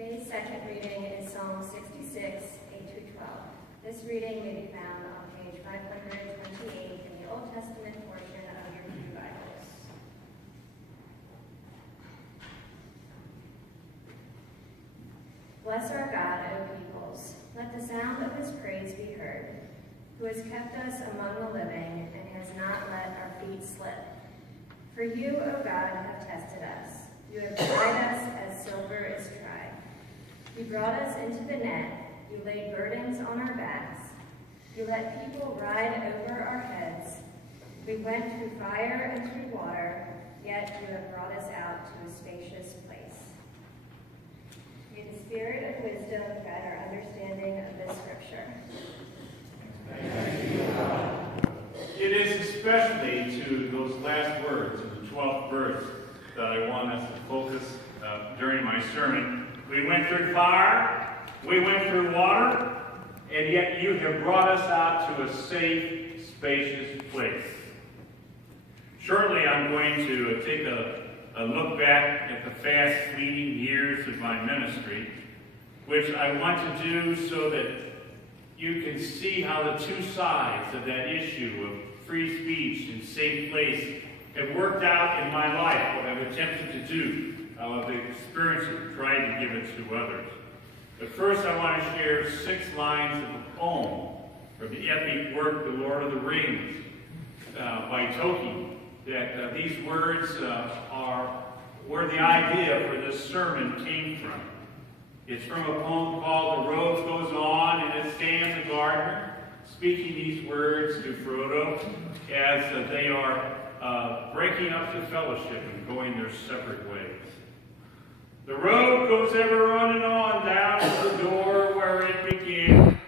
Today's second reading is Psalm 66, 8-12. This reading may be found on page 528 in the Old Testament portion of your Pew Bibles. Bless our God, O peoples. Let the sound of his praise be heard, who has kept us among the living and has not let our feet slip. For you, O God, have tested us. You have tried us as silver is tried. You brought us into the net. You laid burdens on our backs. You let people ride over our heads. We went through fire and through water, yet you have brought us out to a spacious place. May the spirit of wisdom guide our understanding of this scripture. It is especially to those last words of the 12th verse that I want us to focus during my sermon. We went through fire, we went through water, and yet you have brought us out to a safe, spacious place. Shortly, I'm going to take a look back at the fast fleeting years of my ministry, which I want to do so that you can see how the two sides of that issue of free speech and safe place have worked out in my life, what I've attempted to do, how I've experienced it, tried to give it to others. But first I want to share 6 lines of a poem from the epic work, The Lord of the Rings, by Tolkien, that these words are where the idea for this sermon came from. It's from a poem called The Road Goes On, and it's Sam the gardener speaking these words to Frodo as they are breaking up the fellowship and going their separate ways. The road goes ever on and on down to the door where it began.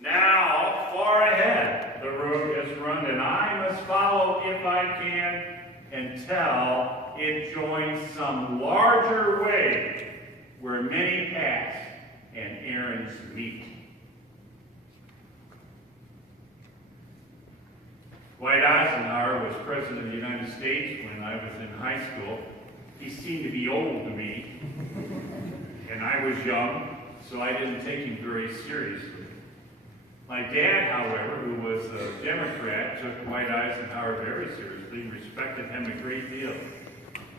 Now, far ahead, the road has run, and I must follow if I can until it joins some larger way where many paths and errands meet. Dwight Eisenhower was President of the United States when I was in high school. He seemed to be old to me, and I was young, so I didn't take him very seriously. My dad, however, who was a Democrat, took Dwight Eisenhower very seriously and respected him a great deal.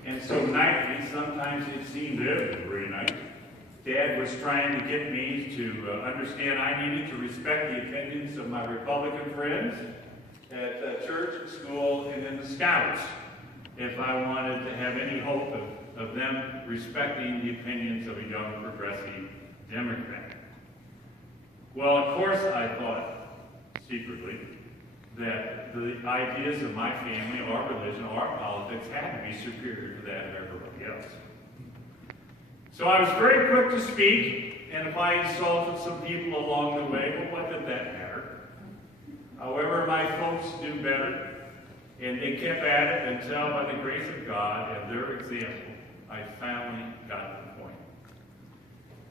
And so nightly, sometimes it seemed every night, Dad was trying to get me to understand I needed to respect the opinions of my Republican friends at church, at school, and in the Scouts, if I wanted to have any hope of them respecting the opinions of a young progressive Democrat. Well, of course, I thought secretly that the ideas of my family, our religion, our politics had to be superior to that of everybody else. So I was very quick to speak, and if I insulted some people along the way, well, what did that matter? However, my folks knew better, and they kept at it until, by the grace of God and their example, I finally got the point.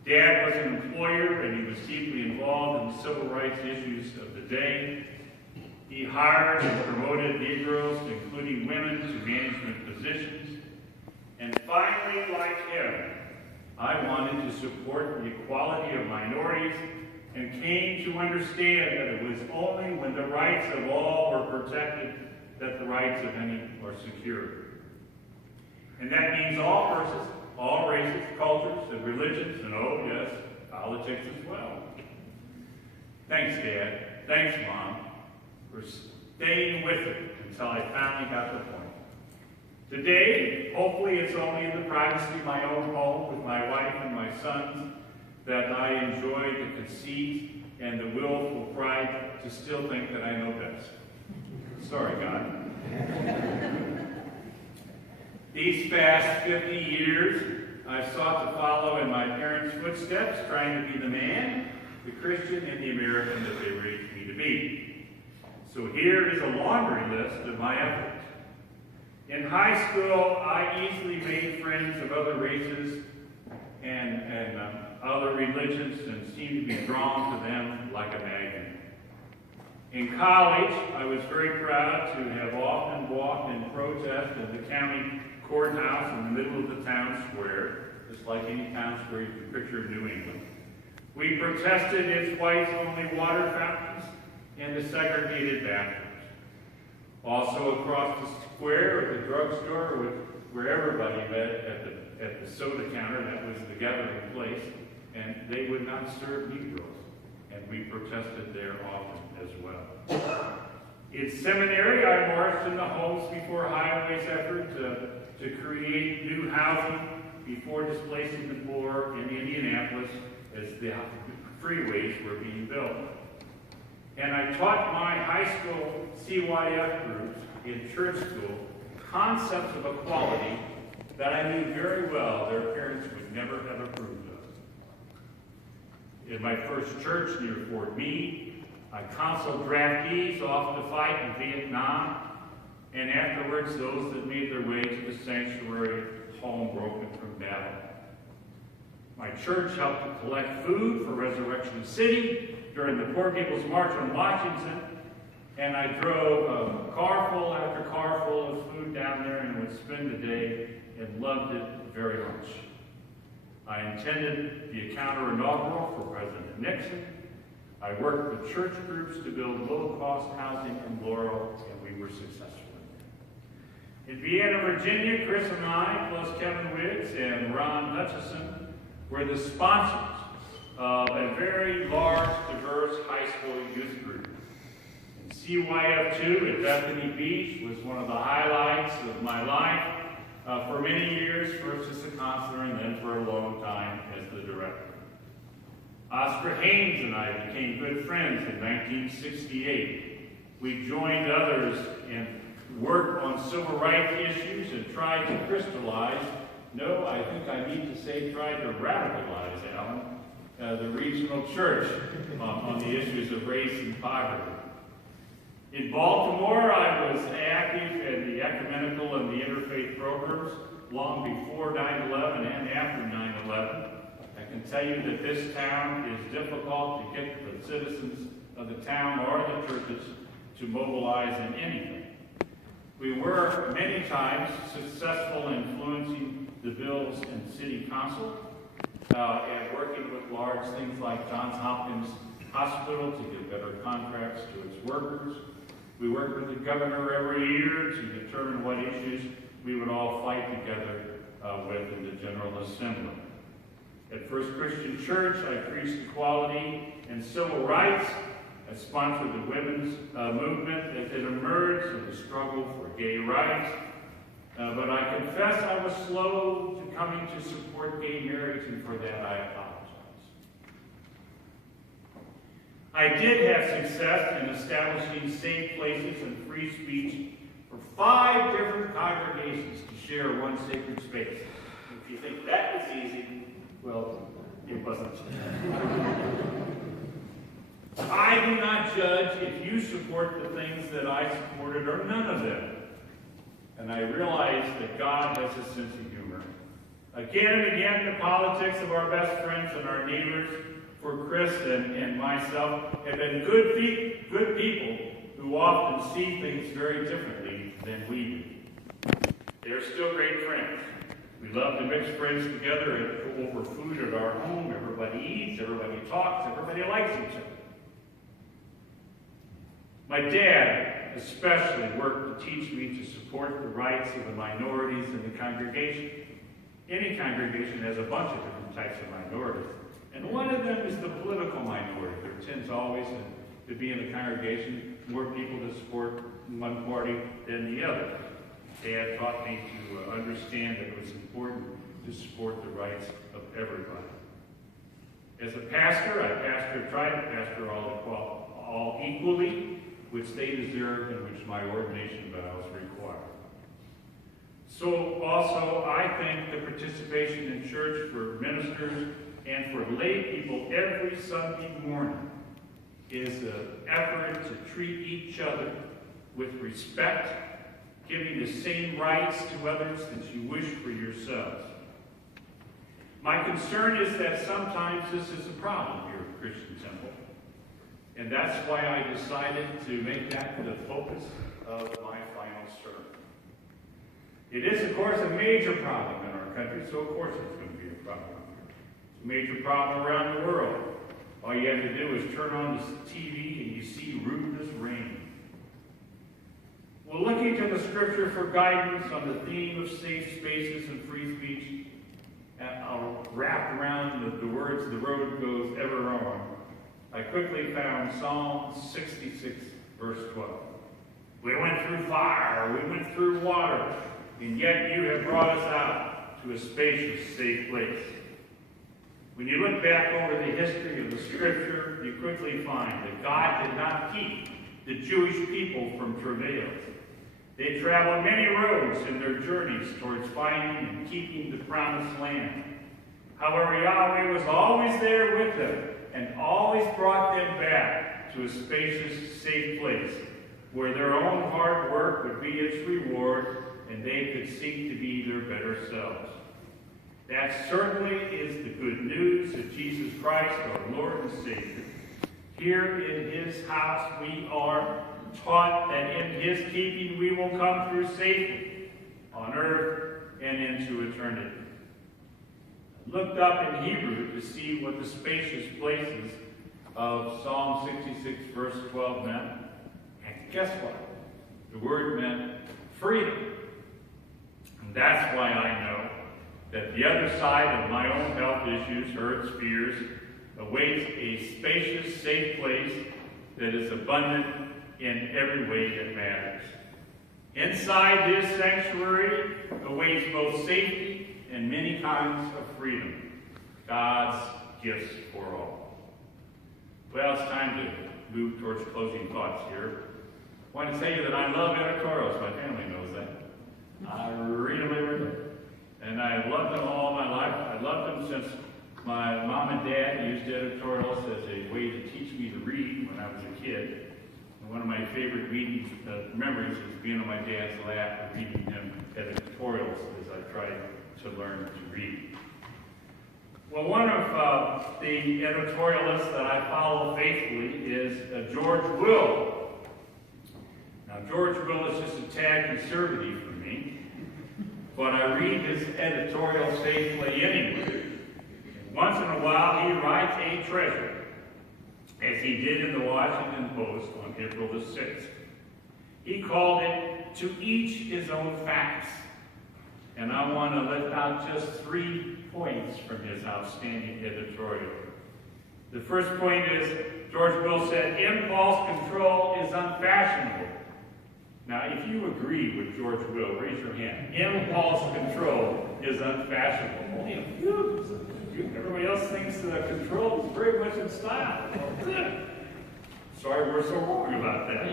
Dad was an employer, and he was deeply involved in the civil rights issues of the day. He hired and promoted Negroes, including women, to management positions. And finally, like him, I wanted to support the equality of minorities and came to understand that it was only when the rights of all were protected that the rights of any are secured. And that means all persons, all races, cultures, and religions, and oh yes, politics as well. Thanks, Dad. Thanks, Mom, for staying with it until I finally got the point. Today, hopefully it's only in the privacy of my own home with my wife and my sons that I enjoy the conceit and the willful pride to still think that I know best. Sorry, God. These past 50 years, I've sought to follow in my parents' footsteps, trying to be the man, the Christian, and the American that they raised me to be. So here is a laundry list of my efforts. In high school, I easily made friends of other races and other religions and seemed to be drawn to them like a magnet. In college, I was very proud to have often walked in protest at the county courthouse in the middle of the town square just like any town square you can picture in New England. We protested its whites-only water fountains and the segregated bathrooms. Also across the square at the drugstore, where everybody met at the soda counter, that was the gathering place, and they would not serve Negroes. And we protested there often as well. In seminary, I marched in the Homes Before Highways effort to create new housing before displacing the poor in Indianapolis as the freeways were being built. And I taught my high school CYF groups in church school concepts of equality that I knew very well their parents would never have approved of. In my first church near Fort Meade, I counseled draftees off to fight in Vietnam, and afterwards those that made their way to the sanctuary home broken from battle. My church helped to collect food for Resurrection City during the Poor People's March on Washington, and I drove car full after car full of food down there and would spend the day and loved it very much. I attended the encounter inaugural for President Nixon. I worked with church groups to build low-cost housing in Laurel, and we were successful. In Vienna, Virginia, Chris and I, plus Kevin Wiggs and Ron Hutchison, were the sponsors of a very large, diverse high school youth group. And CYF2 at Bethany Beach was one of the highlights of my life for many years, first as a counselor and then for a long time as the director. Oscar Haynes and I became good friends in 1968. We joined others and worked on civil rights issues and tried to crystallize, no, I think I need to say tried to radicalize, Alan, the regional church on the issues of race and poverty. In Baltimore, I was active in the ecumenical and the interfaith programs long before 9/11 and after 9/11. I can tell you that this town is difficult to get the citizens of the town or the churches to mobilize in anything. We were many times successful in influencing the bills in city council and working with large things like Johns Hopkins Hospital to give better contracts to its workers. We worked with the governor every year to determine what issues we would all fight together with in the General Assembly. At First Christian Church, I preached equality and civil rights. I sponsored the women's movement as it emerged in the struggle for gay rights. But I confess I was slow to coming to support gay marriage, and for that I apologize. I did have success in establishing safe places and free speech for 5 different congregations to share one sacred space. If you think that was easy, well, it wasn't. I do not judge if you support the things that I supported or none of them. And I realize that God has a sense of humor. Again and again, the politics of our best friends and our neighbors, for Chris and myself, have been good people who often see things very differently than we do. They're still great friends. We love to mix friends together over food at our home. Everybody eats, everybody talks, everybody likes each other. My dad especially worked to teach me to support the rights of the minorities in the congregation. Any congregation has a bunch of different types of minorities. And one of them is the political minority. There tends always to be in the congregation more people that support one party than the other. Dad taught me to understand that it was important to support the rights of everybody. As a pastor, I tried to pastor all equally, which they deserve and which my ordination vows require. So also, I think the participation in church for ministers and for lay people every Sunday morning is an effort to treat each other with respect, giving the same rights to others that you wish for yourselves. My concern is that sometimes this is a problem here at Christian Temple. And that's why I decided to make that the focus of my final sermon. It is, of course, a major problem in our country, so of course it's going to be a problem. It's a major problem around the world. All you have to do is turn on the TV and you see ruthless rain. Well, looking to the scripture for guidance on the theme of safe spaces and free speech, I'll wrap around the words, the road goes ever on. I quickly found Psalm 66, verse 12. We went through fire, we went through water, and yet you have brought us out to a spacious, safe place. When you look back over the history of the scripture, you quickly find that God did not keep the Jewish people from travails. They traveled many roads in their journeys towards finding and keeping the promised land. However, Yahweh was always there with them and always brought them back to a spacious, safe place where their own hard work would be its reward and they could seek to be their better selves. That certainly is the good news of Jesus Christ, our Lord and Savior. Here in his house we are taught that in his keeping we will come through safely on earth and into eternity. I looked up in Hebrew to see what the spacious places of Psalm 66 verse 12 meant. And guess what? The word meant freedom. And that's why I know that the other side of my own health issues, hurts, fears, awaits a spacious, safe place that is abundant in every way that matters. Inside this sanctuary awaits both safety and many kinds of freedom, God's gifts for all. Well, it's time to move towards closing thoughts here. I want to tell you that I love editorials. My family knows that. I read them every day. And I've loved them all my life. I loved them since my mom and dad used editorials as a way to teach me to read when I was a kid. And one of my favorite memories is being on my dad's lap and reading him editorials as I tried to learn to read. Well, one of the editorialists that I follow faithfully is George Will. Now, George Will is just a tad conservative for me, but I read his editorials faithfully anyway. Once in a while, he writes a treasure, as he did in the Washington Post on April the 6th. He called it, "To Each His Own Facts." And I want to lift out just 3 points from his outstanding editorial. The first point is, George Will said, impulse control is unfashionable. Now, if you agree with George Will, raise your hand. Impulse control is unfashionable. Only a few. Everybody else thinks that control is very much in style. Sorry we're so wrong about that.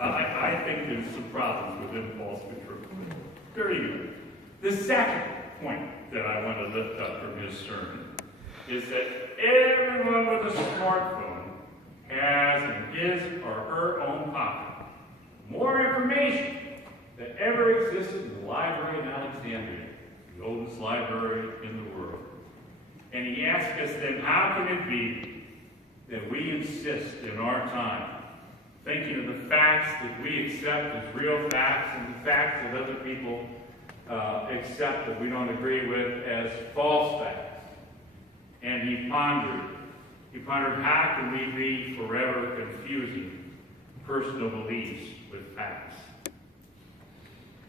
I think there's some problems with impulse control. Very good. The second point that I want to lift up from his sermon is that everyone with a smartphone has in his or her own pocket more information than ever existed in the library in Alexandria, the oldest library in the world. And he asked us then, how can it be that we insist in our time, thinking of the facts that we accept as real facts and the facts that other people accept that we don't agree with as false facts? And he pondered how can we be forever confusing personal beliefs with facts?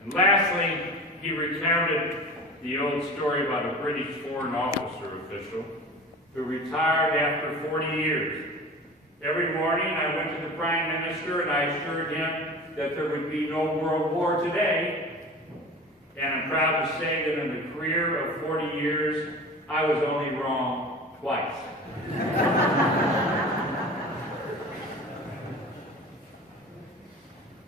And lastly, he recounted the old story about a British foreign officer official who retired after 40 years. Every morning I went to the Prime Minister and I assured him that there would be no World War today. And I'm proud to say that in a career of 40 years, I was only wrong twice.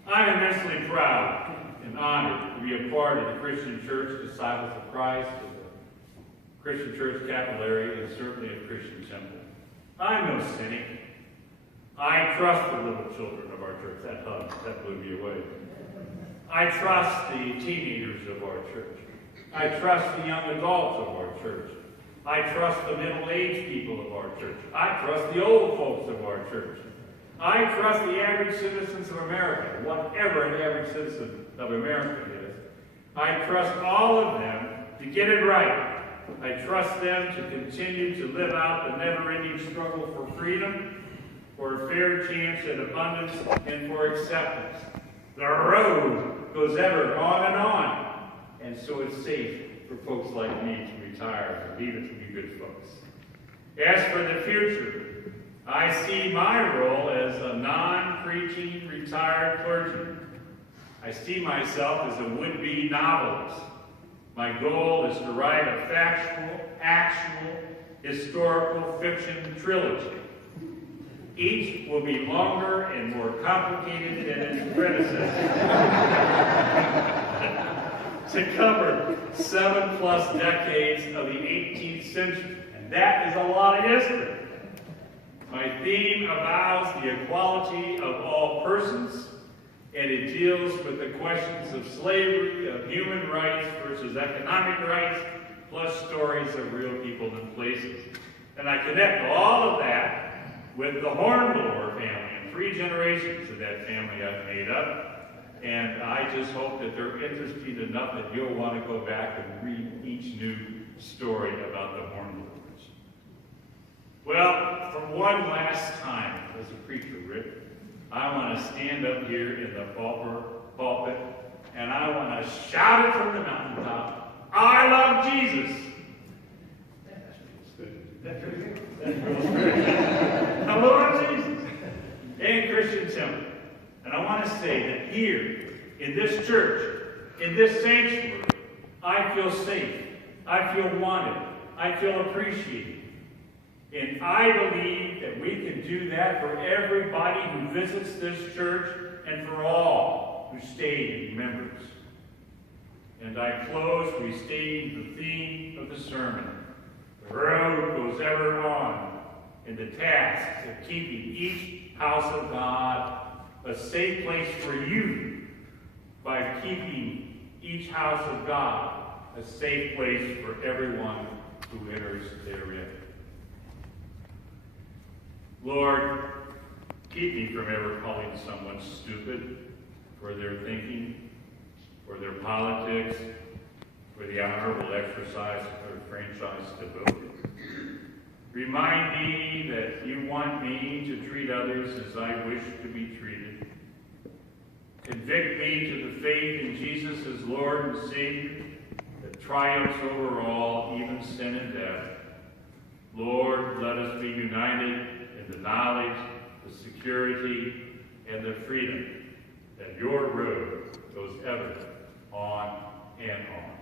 I'm immensely proud and honored to be a part of the Christian Church Disciples of Christ, of the Christian Church Capillary, and certainly a Christian Temple. I'm no cynic. I trust the little children of our church. That hug, that blew me away. I trust the teenagers of our church. I trust the young adults of our church. I trust the middle-aged people of our church. I trust the old folks of our church. I trust the average citizens of America, whatever an average citizen of America is. I trust all of them to get it right I trust them to continue to live out the never-ending struggle for freedom, for a fair chance at abundance, and for acceptance. The road goes ever on, and so it's safe for folks like me to retire and leave it to be good folks. As for the future, I see my role as a non-preaching retired clergyman. I see myself as a would-be novelist. My goal is to write a factual, actual, historical fiction trilogy. Each will be longer and more complicated than its predecessor. To cover 7+ decades of the 18th century. And that is a lot of history. My theme avows the equality of all persons, and it deals with the questions of slavery, of human rights versus economic rights, plus stories of real people and places. And I connect all of that with the Hornblower family and 3 generations of that family I've made up. And I just hope that they're interesting enough that you'll want to go back and read each new story about the Hornblowers. Well, for one last time as a preacher, Rick, I want to stand up here in the pulpit and I want to shout it from the mountaintop, I love Jesus. That feels good. I love Jesus. And Christian Temple. And I want to say that here, in this church, in this sanctuary, I feel safe. I feel wanted. I feel appreciated. And I believe that we can do that for everybody who visits this church and for all who stay and members. And I close restating the theme of the sermon. The road goes ever on in the task of keeping each house of God a safe place for you by keeping each house of God a safe place for everyone who enters therein. Lord, keep me from ever calling someone stupid for their thinking, for their politics, for the honorable exercise of their franchise to vote. Remind me that you want me to treat others as I wish to be treated. Convict me to the faith in Jesus as Lord and Savior that triumphs over all, even sin and death. Lord, let us be united in the knowledge, the security, and the freedom that your road goes ever on and on.